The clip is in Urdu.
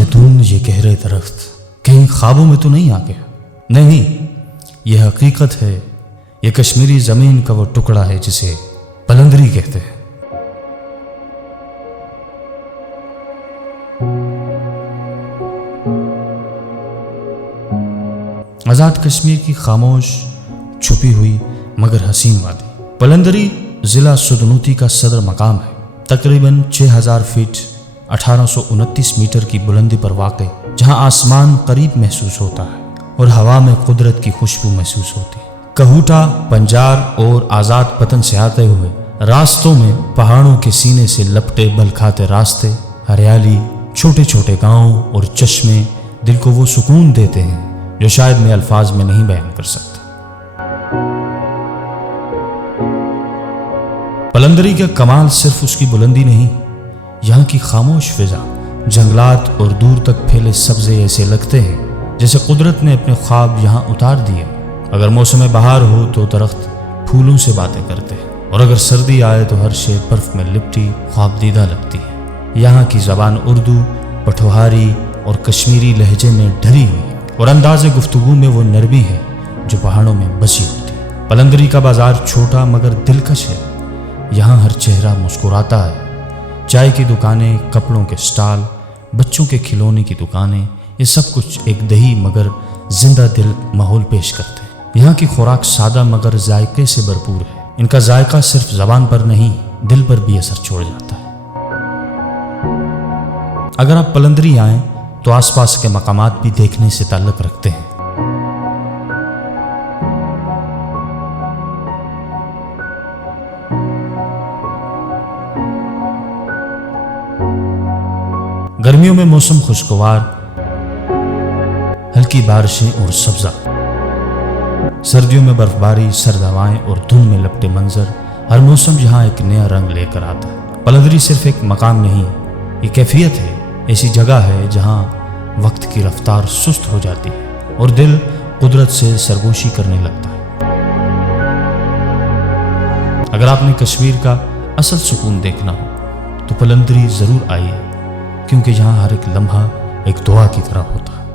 یہ دھند، یہ گہرے درخت کہیں خوابوں میں تو نہیں آ گیا؟ نہیں، یہ حقیقت ہے، یہ کشمیری زمین کا وہ ٹکڑا ہے جسے پلندری کہتے ہیں۔ آزاد کشمیر کی خاموش، چھپی ہوئی مگر حسین وادی پلندری ضلع سدنوتی کا صدر مقام ہے۔ تقریباً 6000 فٹ 1829 میٹر کی بلندی پر واقع، جہاں آسمان قریب محسوس ہوتا ہے اور ہوا میں قدرت کی خوشبو محسوس ہوتی ہے۔ کہوٹا، بنجار اور آزاد پتن سے آتے ہوئے راستوں میں پہاڑوں کے سینے سے لپٹے بل کھاتے راستے، ہریالی، چھوٹے چھوٹے گاؤں اور چشمے دل کو وہ سکون دیتے ہیں جو شاید میں الفاظ میں نہیں بیان کر سکتا۔ پلندری کا کمال صرف اس کی بلندی نہیں، یہاں کی خاموش فضا، جنگلات اور دور تک پھیلے سبزے ایسے لگتے ہیں جیسے قدرت نے اپنے خواب یہاں اتار دیے۔ اگر موسم بہار ہو تو درخت پھولوں سے باتیں کرتے ہیں، اور اگر سردی آئے تو ہر شے برف میں لپٹی خواب دیدہ لگتی ہے۔ یہاں کی زبان اردو، پٹھوہاری اور کشمیری لہجے میں ڈھری ہوئی، اور انداز گفتگو میں وہ نرمی ہے جو پہاڑوں میں بسی ہوتی ہے۔ پلندری کا بازار چھوٹا مگر دلکش ہے، یہاں ہر چہرہ مسکراتا ہے۔ چائے کی دکانیں، کپڑوں کے سٹال، بچوں کے کھلونے کی دکانیں، یہ سب کچھ ایک دیہی مگر زندہ دل ماحول پیش کرتے ہیں۔ یہاں کی خوراک سادہ مگر ذائقے سے بھرپور ہے، ان کا ذائقہ صرف زبان پر نہیں دل پر بھی اثر چھوڑ جاتا ہے۔ اگر آپ پلندری آئیں تو آس پاس کے مقامات بھی دیکھنے سے تعلق رکھتے ہیں۔ گرمیوں میں موسم خوشگوار، ہلکی بارشیں اور سبزہ، سردیوں میں برف باری، سرد ہوائیں اور دھند میں لپٹے منظر، ہر موسم یہاں ایک نیا رنگ لے کر آتا ہے۔ پلندری صرف ایک مقام نہیں، یہ کیفیت ہے، ایسی جگہ ہے جہاں وقت کی رفتار سست ہو جاتی ہے اور دل قدرت سے سرگوشی کرنے لگتا ہے۔ اگر آپ نے کشمیر کا اصل سکون دیکھنا ہو تو پلندری ضرور آئیے، کیونکہ یہاں ہر ایک لمحہ ایک دعا کی طرح ہوتا ہے۔